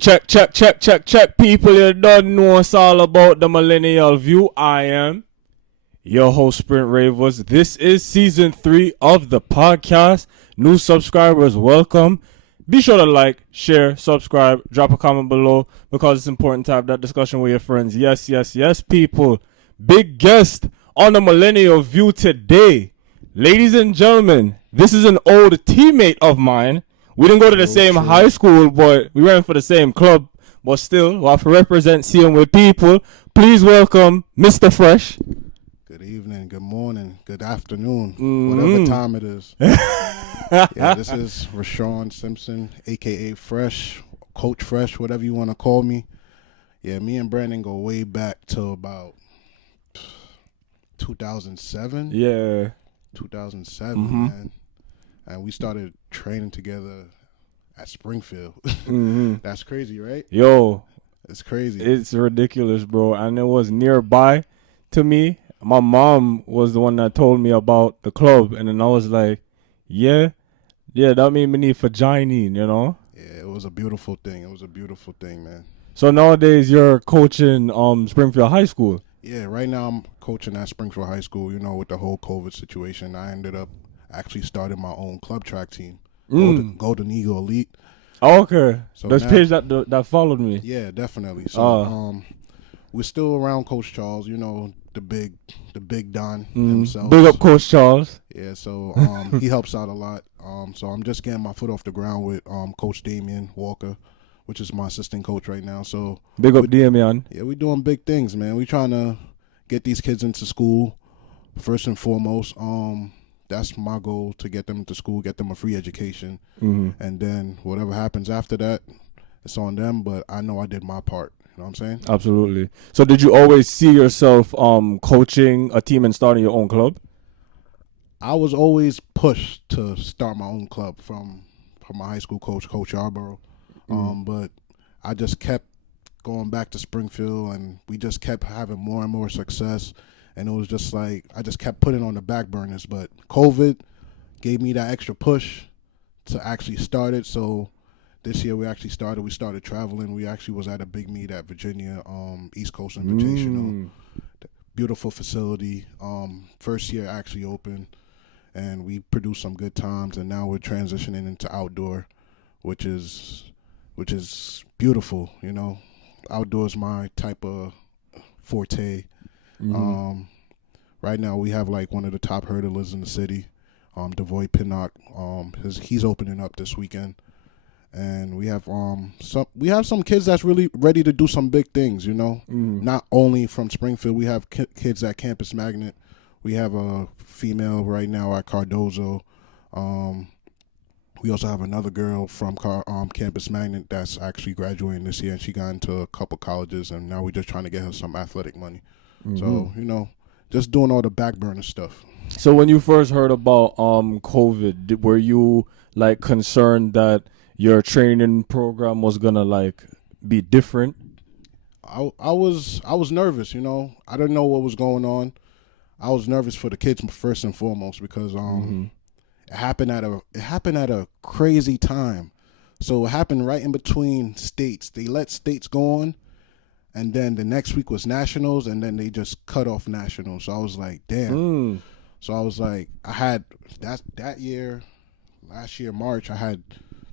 Check. People, you don't know us all about the Millennial View. I am your host, Sprint Ravers. This is season 3 of the podcast. New subscribers, welcome. Be sure to like, share, subscribe, drop a comment below because it's important to have that discussion with your friends. Yes, people. Big guest on the Millennial View today. Ladies and gentlemen, this is an old teammate of mine. We didn't go to the same high school, but we ran for the same club. But still, we'll have to represent seeing with people. Please welcome Mr. Fresh. Good evening, good morning, good afternoon, whatever time it is. Yeah, this is Rashawn Simpson, a.k.a. Fresh, Coach Fresh, whatever you want to call me. Yeah, me and Brandon go way back to about 2007. Yeah. 2007, man. And we started training together at Springfield. That's crazy, right? Yo. It's crazy. It's ridiculous, bro. And it was nearby to me. My mom was the one that told me about the club. And then I was like, yeah, that made me need for joining, you know? Yeah, it was a beautiful thing. It was a beautiful thing, man. So nowadays you're coaching Springfield High School. Yeah, right now I'm coaching at Springfield High School. You know, with the whole COVID situation, I ended up actually starting my own club track team, Golden Eagle Elite. Oh, okay. So there's page that followed me. Yeah, definitely. So we're still around Coach Charles, you know, the big Don himself. Big up Coach Charles. Yeah, so he helps out a lot. So I'm just getting my foot off the ground with Coach Damian Walker, which is my assistant coach right now. So big up Damian. Yeah, we're doing big things, man. We're trying to get these kids into school first and foremost. That's my goal, to get them into school, get them a free education. And then whatever happens after that, it's on them. But I know I did my part. You know what I'm saying? Absolutely. So did you always see yourself coaching a team and starting your own club? I was always pushed to start my own club from my high school coach, Coach Yarborough. But I just kept going back to Springfield, and we just kept having more and more success. And it was just like I just kept putting on the back burners. But COVID gave me that extra push to actually start it. So this year we actually started. We started traveling. We actually was at a big meet at Virginia, East Coast Invitational. Beautiful facility. First year actually open, and we produced some good times. And now we're transitioning into outdoor, which is beautiful. You know, outdoor is my type of forte. Right now we have like one of the top hurdlers in the city, Devoy Pinnock. He's opening up this weekend, and we have some kids that's really ready to do some big things. You know, not only from Springfield. We have kids at Campus Magnet. We have a female right now at Cardozo. We also have another girl from Campus Magnet that's actually graduating this year, and she got into a couple colleges, and now we're just trying to get her some athletic money. So, you know, just doing all the back burner stuff. So when you first heard about COVID, were you like concerned that your training program was gonna like be different? I was nervous, you know. I didn't know what was going on. I was nervous for the kids first and foremost because it happened at a crazy time. So it happened right in between states. They let states go on. And then the next week was nationals, and then they just cut off nationals. So I was like, damn. So I was like, I had that year, last year, March, I had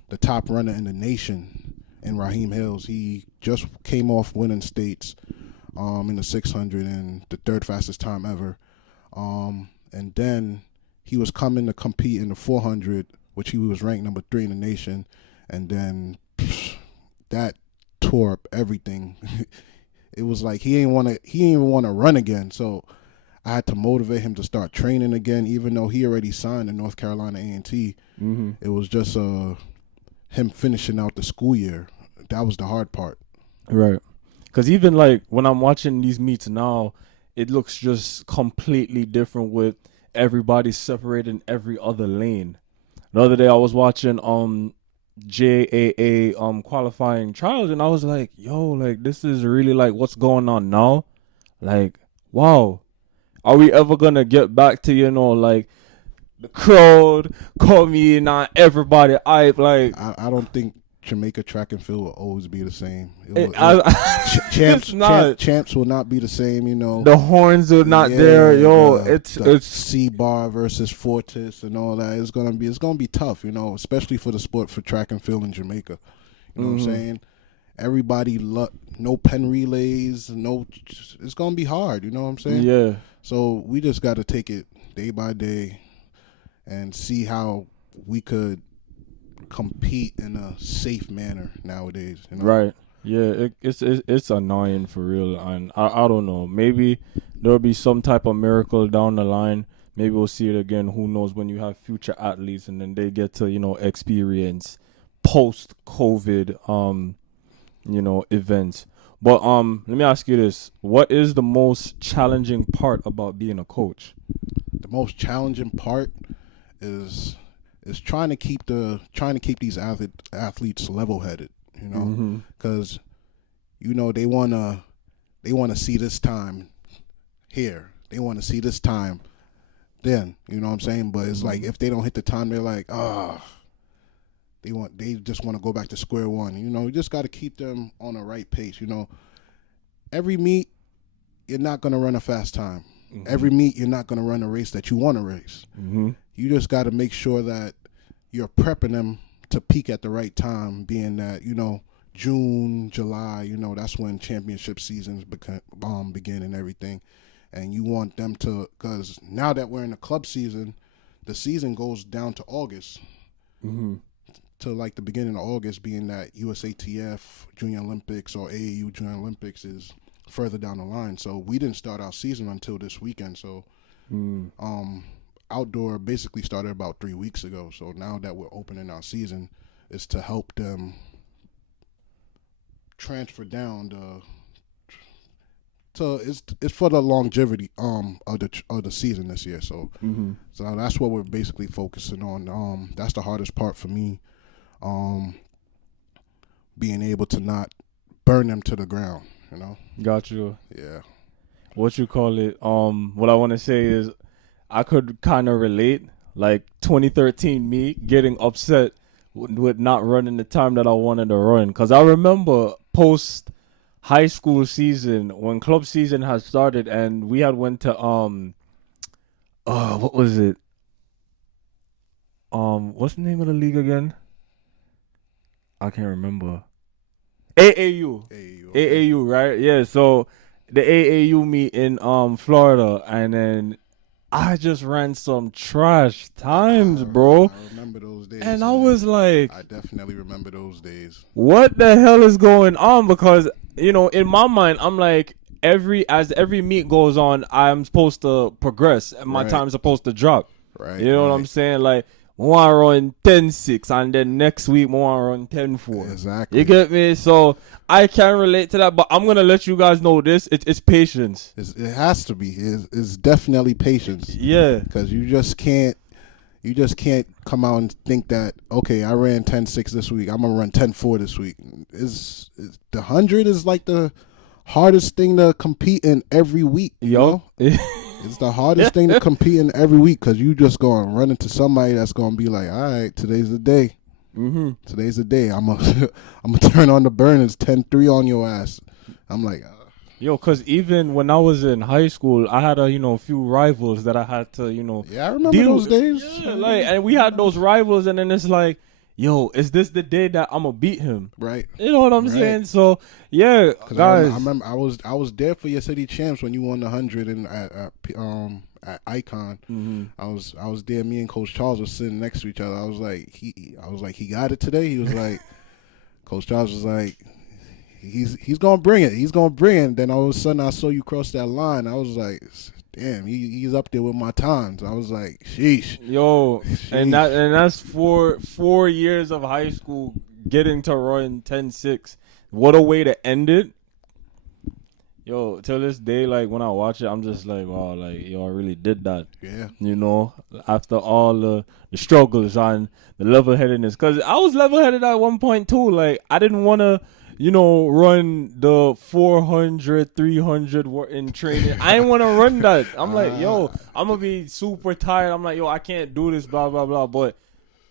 the top runner in the nation in Raheem Hills. He just came off winning states in the 600 and the third fastest time ever. And then he was coming to compete in the 400, which he was ranked number 3 in the nation. And then that tore up everything. It was like he didn't even want to run again. So I had to motivate him to start training again, even though he already signed in North Carolina A&T. It was just him finishing out the school year. That was the hard part. Right. Because even like when I'm watching these meets now, it looks just completely different with everybody separated in every other lane. The other day I was watching JAA qualifying trials, and I was like, yo, like this is really like what's going on now. Like, wow, are we ever gonna get back to, you know, like the crowd coming and everybody hype? Like, I don't think Jamaica track and field will always be the same. Champs will not be the same. You know, the horns are not there. Yo, it's C-Bar versus Fortis and all that. It's gonna be tough. You know, especially for the sport for track and field in Jamaica. You know what I'm saying? Everybody, no pen relays, it's going to be hard, you know what I'm saying? Yeah. So we just got to take it day by day and see how we could compete in a safe manner nowadays. You know? Right. Yeah, it's annoying for real. And I don't know. Maybe there'll be some type of miracle down the line. Maybe we'll see it again. Who knows, when you have future athletes and then they get to, experience post-COVID events. But let me ask you this. What is the most challenging part about being a coach? The most challenging part is trying to keep these athletes level-headed, you know? Cuz they want to see this time here. They want to see this time then, you know what I'm saying? But it's like if they don't hit the time, they're like, They just want to go back to square one. You know, you just got to keep them on the right pace. You know, every meet, you're not going to run a fast time. Every meet, you're not going to run a race that you want to race. You just got to make sure that you're prepping them to peak at the right time, being that, June, July, that's when championship seasons begin and everything. And you want them to, because now that we're in the club season, the season goes down to August. To like the beginning of August, being that USATF Junior Olympics or AAU Junior Olympics is further down the line. So we didn't start our season until this weekend. So outdoor basically started about 3 weeks ago. So now that we're opening our season, it's to help them transfer down it's for the longevity of the season this year. So so that's what we're basically focusing on. That's the hardest part for me. Being able to not burn them to the ground, Got you. Yeah. What you call it? What I want to say is, I could kind of relate, like 2013 me getting upset with not running the time that I wanted to run, because I remember post high school season when club season had started and we had went to what was it? What's the name of the league again? I can't remember. AAU, right? Yeah, so the AAU meet in Florida, and then I just ran some trash times, bro. I remember those days. And I was like, I definitely remember those days. What the hell is going on? Because, in my mind, I'm like, as every meet goes on, I'm supposed to progress and my time's supposed to drop. Right. You know what I'm saying? Like, I want to run 10.6 and then next week I want to run 10.4. Exactly. You get me? So I can relate to that, but I'm going to let you guys know this. It's patience. It has to be. It's definitely patience. Yeah. Because you just can't come out and think that, okay, I ran 10.6 this week, I'm going to run 10.4 this week. The 100 is like the hardest thing to compete in every week. It's the hardest thing to compete in every week, because you just going to run into somebody that's going to be like, all right, today's the day. Today's the day. I'm gonna turn on the burners, 10-3 on your ass. I'm like, because even when I was in high school, I had a few rivals that I had to, yeah, I remember those days. Yeah, and we had those rivals, and then it's like, is this the day that I'm gonna beat him? Right. You know what I'm saying? So yeah, guys. I remember I was there for your city champs when you won the 100 at Icon. I was there. Me and Coach Charles were sitting next to each other. I was like, he got it today. He was like, Coach Charles was like, he's gonna bring it. He's gonna bring it. Then all of a sudden I saw you cross that line. I was like, damn, he's up there with my times. I was like, sheesh. Sheesh. And that's 4 years of high school getting to run 10.6. What a way to end it. Till this day, like when I watch it, I'm just like, wow, like I really did that. Yeah. After all the struggles and the level-headedness, because I was level-headed at one point too. Like I didn't want to, run the 400, 300 in training. I didn't want to run that. I'm like, I'm gonna be super tired. I'm like, I can't do this, blah blah blah. But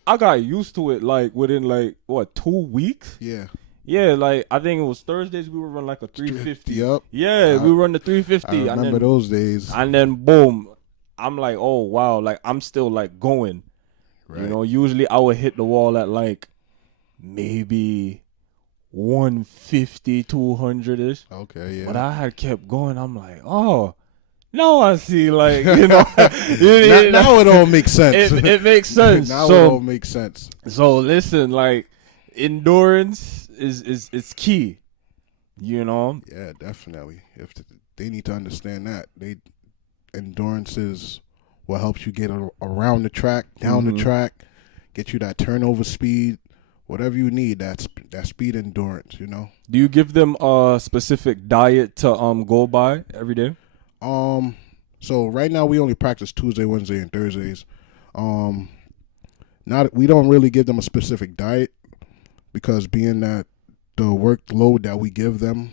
I got used to it like within like what 2 weeks. Yeah. Yeah, like I think it was Thursdays we would run like a 350. Yep. Yeah, we run the 350. I remember those days. And then boom, I'm like, oh wow, like I'm still like going. Right. You know, usually I would hit the wall at like maybe 150, 200-ish. Okay, yeah. But I had kept going. I'm like, oh, now I see, like, now it all makes sense. It makes sense. Now it all makes sense. So listen, like, endurance is key. You know? Yeah, definitely. If they need to understand that endurance is what helps you get around the track, down the track, get you that turnover speed, whatever you need. That speed endurance. You know. Do you give them a specific diet to go by every day? So right now we only practice Tuesday, Wednesday, and Thursdays. We don't really give them a specific diet because being that the workload that we give them,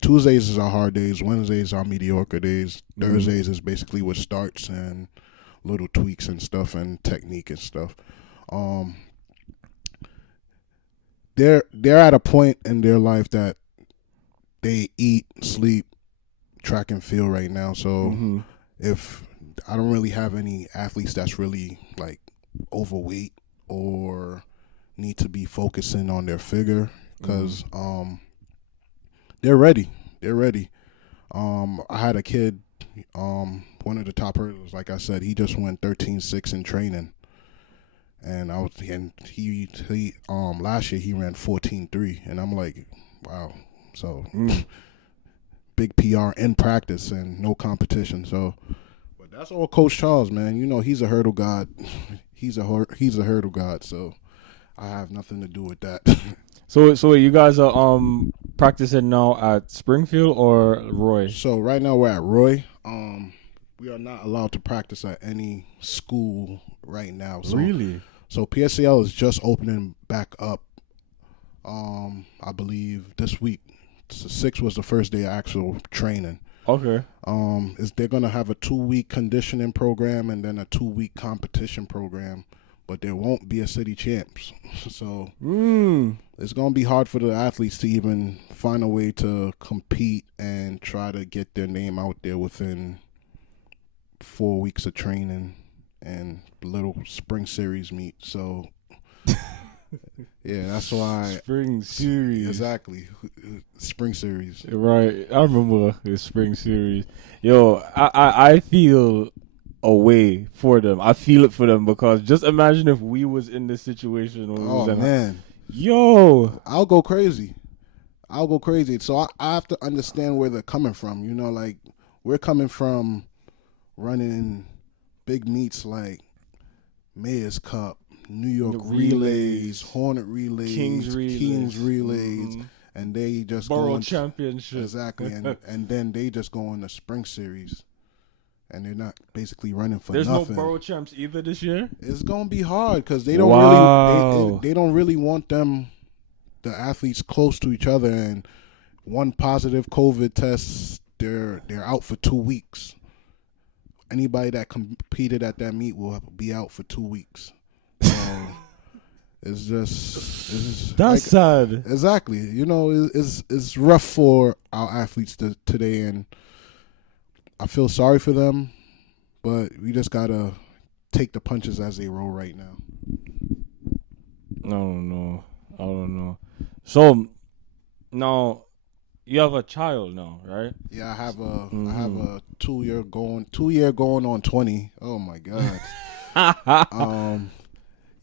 Tuesdays is our hard days, Wednesdays are mediocre days, Thursdays is basically with starts and little tweaks and stuff and technique and stuff. They're at a point in their life that they eat, sleep, track and field right now. So if I don't really have any athletes that's really like overweight or need to be focusing on their figure because they're ready. I had a kid, one of the top hurdlers, like I said, he just went 13.6 in training. And he last year he ran 14.3 and I'm like, wow. So big PR in practice and no competition. So, but that's all Coach Charles, man. You know he's a hurdle god. he's a hurdle god. So I have nothing to do with that. So you guys are practicing now at Springfield or Roy? So right now we're at Roy. We are not allowed to practice at any school right now. So, really? So PSCL is just opening back up. I believe this week. So 6 was the first day of actual training. Okay. They're gonna have a 2-week conditioning program and then a 2-week competition program, but there won't be a city champs. So it's gonna be hard for the athletes to even find a way to compete and try to get their name out there within 4 weeks of training and little spring series meet. So yeah, that's why spring series. Exactly. Spring series. Right. I remember the spring series. Yo, I feel a way for them. I feel it for them because just imagine if we was in this situation. Man. Yo. I'll go crazy. So I have to understand where they're coming from. You know, like we're coming from running big meets like Mayor's Cup, New York relays, Hornet relays, Kings relays, and they just Borough Championship. Exactly, and then they just go on the spring series, and they're not basically running for There's nothing. There's no Borough Champs either this year? It's gonna be hard because they don't they don't really want the athletes close to each other, and one positive COVID test, they're out for 2 weeks. Anybody that competed at that meet will be out for 2 weeks. So it's just that's sad. Exactly. You know, it's rough for our athletes today, and I feel sorry for them, but we just gotta take the punches as they roll right now. I don't know. So now you have a child now, right? Yeah, I have a 2 year going on 20. Oh my God.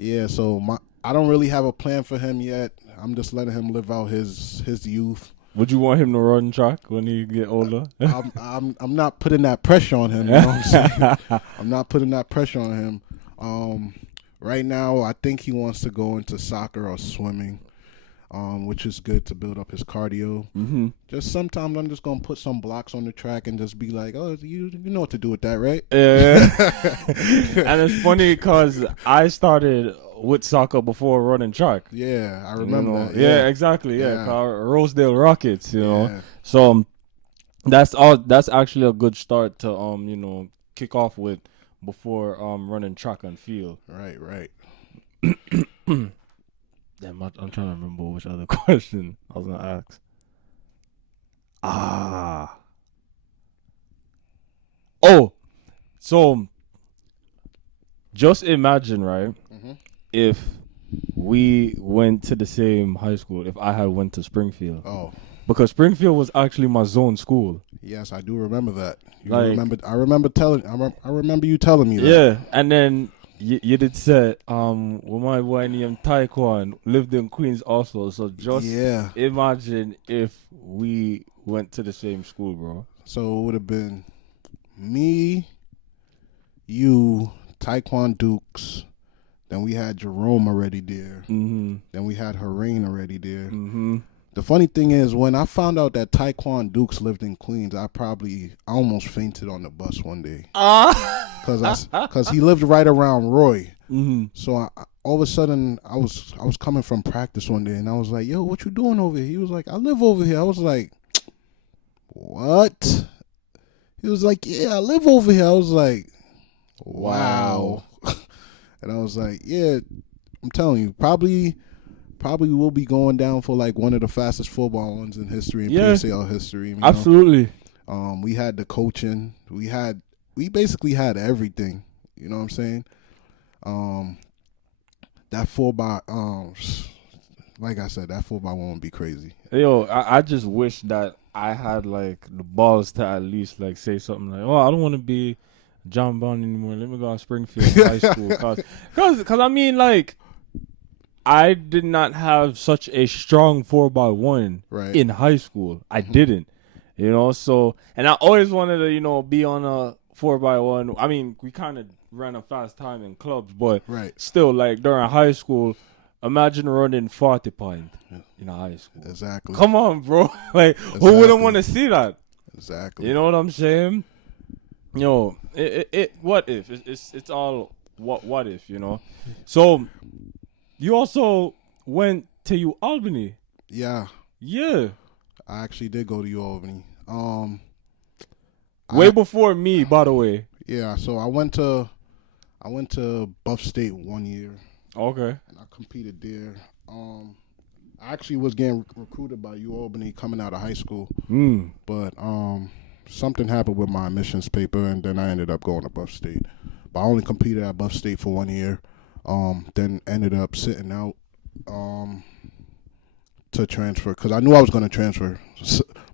Yeah, so I don't really have a plan for him yet. I'm just letting him live out his youth. Would you want him to run track when he get older? I'm not putting that pressure on him. You know what I'm saying? I'm not putting that pressure on him. Right now, I think he wants to go into soccer or swimming, which is good to build up his cardio. Just sometimes I'm just gonna put some blocks on the track and just be like, "Oh, you know what to do with that, right?" Yeah. And it's funny because I started with soccer before running track. Yeah, I remember that. Yeah, exactly. Yeah, Rosedale Rockets. You know, so that's actually a good start to kick off with before running track and field. Right. Damn, I'm trying to remember which other question I was gonna ask. Oh, so just imagine, right? Mm-hmm. If we went to the same high school, if I had went to Springfield. Oh. Because Springfield was actually my zone school. Yes, I do remember that. I remember you telling me that. Yeah, and then you did say, well, my boy named Taekwon lived in Queens also. So just imagine if we went to the same school, bro. So it would have been me, you, Taekwon Dukes. Then we had Jerome already there. Mm-hmm. Then we had Hareen already there. Mm-hmm. The funny thing is, when I found out that Taekwon Dukes lived in Queens, I almost fainted on the bus one day. Because he lived right around Roy. Mm-hmm. So all of a sudden, I was coming from practice one day, and I was like, yo, what you doing over here? He was like, I live over here. I was like, what? He was like, yeah, I live over here. I was like, wow. And I was like, yeah, I'm telling you, probably will be going down for like one of the fastest football ones in history, in PSL history. Absolutely. We had the coaching. We basically had everything. You know what I'm saying? That 4x, like I said, that 4x1 would be crazy. Yo, I just wish that I had like the balls to at least like say something like, oh, I don't want to be John Bond anymore. Let me go to Springfield High School. Cause I mean, like, I did not have such a strong 4x1 in high school. I didn't, so, and I always wanted to, be on a 4x1. I mean, we kind of ran a fast time in clubs, but still, like, during high school, imagine running 40 points in high school. Exactly. Come on, bro. Like, who wouldn't want to see that? Exactly. You know what I'm saying? What if? It's all what if, So, you also went to UAlbany. Yeah. I actually did go to UAlbany. Way before me, by the way. Yeah, so I went to Buff State 1 year. Okay. And I competed there. I actually was getting recruited by UAlbany coming out of high school. But something happened with my admissions paper, and then I ended up going to Buff State. But I only competed at Buff State for 1 year. Then ended up sitting out to transfer because I knew I was going to transfer.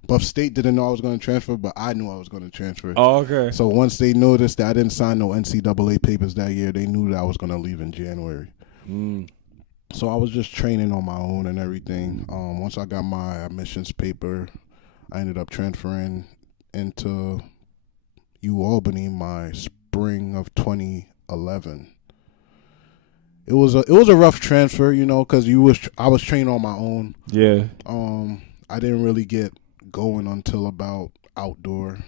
Buff State didn't know I was going to transfer, but I knew I was going to transfer. Oh, okay. So once they noticed that I didn't sign no NCAA papers that year, they knew that I was going to leave in January. So I was just training on my own and everything. Once I got my admissions paper, I ended up transferring into UAlbany my spring of 2011. It was a rough transfer, because I was training on my own. Yeah. I didn't really get going until about outdoor.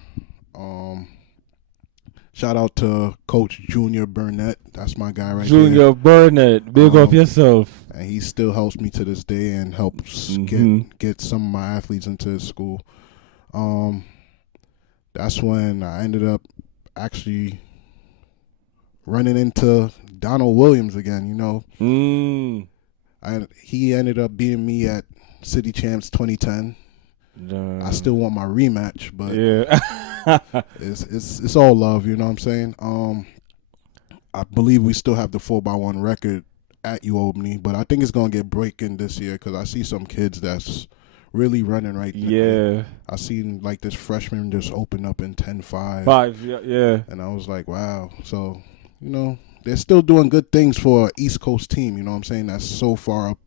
Shout out to Coach Junior Burnett. That's my guy right there. Junior Burnett, big up yourself. And he still helps me to this day and helps get some of my athletes into his school. That's when I ended up actually running into Donald Williams again, He ended up beating me at City Champs 2010. I still want my rematch, but it's all love, you know what I'm saying? I believe we still have the 4x1 record at UAlbany, but I think it's going to get breaking this year because I see some kids that's really running right now. Yeah. I seen like this freshman just open up in 10-5. 5, yeah. And I was like, wow. So, they're still doing good things for an East Coast team, you know what I'm saying? That's so far up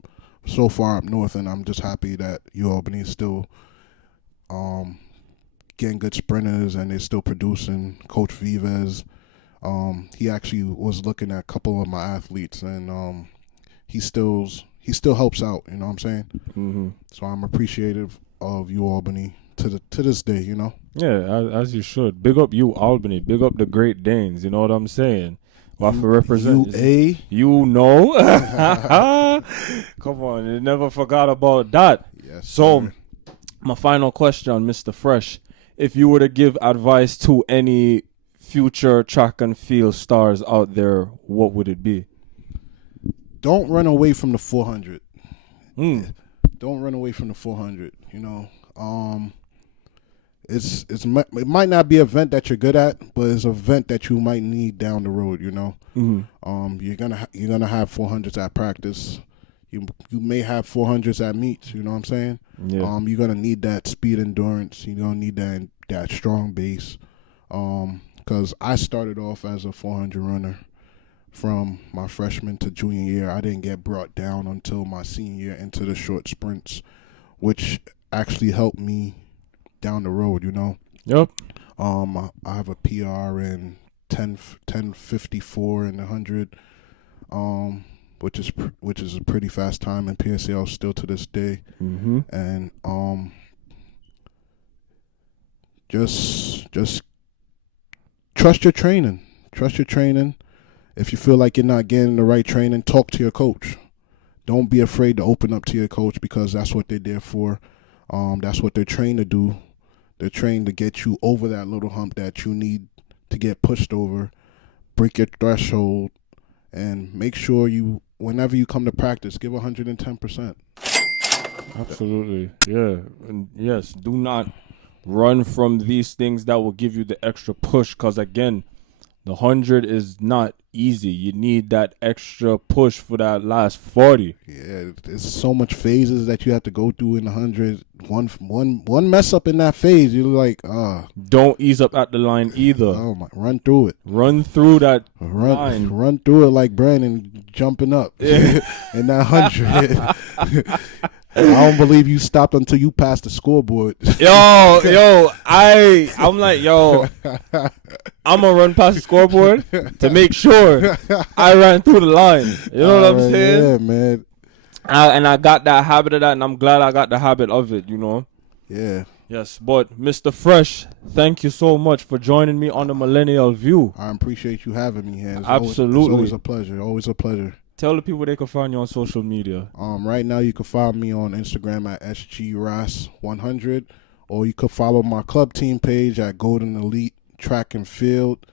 north, and I'm just happy that UAlbany is still getting good sprinters and they're still producing. Coach Vives, he actually was looking at a couple of my athletes, and he still helps out, you know what I'm saying? Mm-hmm. So I'm appreciative of UAlbany to this day, Yeah, as you should. Big up UAlbany. Big up the Great Danes, you know what I'm saying? What for represent? UA? Come on, you never forgot about that. Yes. So, sir. My final question, Mr. Fresh. If you were to give advice to any future track and field stars out there, what would it be? Don't run away from the 400. Mm. Don't run away from the 400. You know, it might not be an event that you're good at, but it's an event that you might need down the road. You know, you're gonna have 400s at practice. You may have 400s at meets. You know what I'm saying? Yeah. You're gonna need that speed endurance. You're gonna need that strong base. Because I started off as a 400 runner from my freshman to junior year. I didn't get brought down until my senior year into the short sprints, which actually helped me down the road, you know. Yep. I have a PR in 10:54 in the 100, which is a pretty fast time in PSL still to this day. Mm-hmm. And just trust your training. Trust your training. If you feel like you're not getting the right training, talk to your coach. Don't be afraid to open up to your coach, because that's what they're there for. That's what they're trained to do. They're trained to get you over that little hump that you need to get pushed over, break your threshold, and make sure you, whenever you come to practice, give 110%. Absolutely. Yeah. And yes, do not run from these things that will give you the extra push, because again, the 100 is not easy. You need that extra push for that last 40. Yeah, there's so much phases that you have to go through in the 100. One mess up in that phase, you're like, Don't ease up at the line either. Oh my, run through it. Run through that line. Run through it like Brandon jumping up in that 100. I don't believe you stopped until you passed the scoreboard. I'm like, I'm going to run past the scoreboard to make sure I ran through the line. You know what I'm saying? Yeah, man. And I got that habit of that, and I'm glad I got the habit of it, you know? Yeah. Yes, but Mr. Fresh, thank you so much for joining me on the Millennial View. I appreciate you having me here. Absolutely. It's always a pleasure. Always a pleasure. Tell the people they can find you on social media. Right now you can find me on Instagram at sgras100, or you could follow my club team page at Golden Elite Track and Field.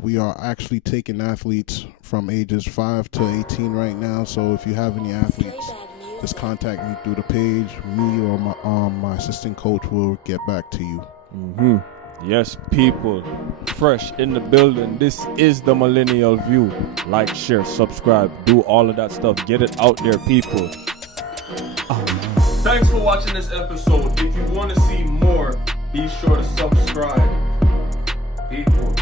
We are actually taking athletes from ages 5 to 18 right now. So if you have any athletes, just contact me through the page. Me or my assistant coach will get back to you. Mm-hmm. Yes, people. Fresh in the building. This is the Millennial View. Like, share, subscribe, do all of that stuff. Get it out there, people. Thanks for watching this episode. If you want to see more, be sure to subscribe. People.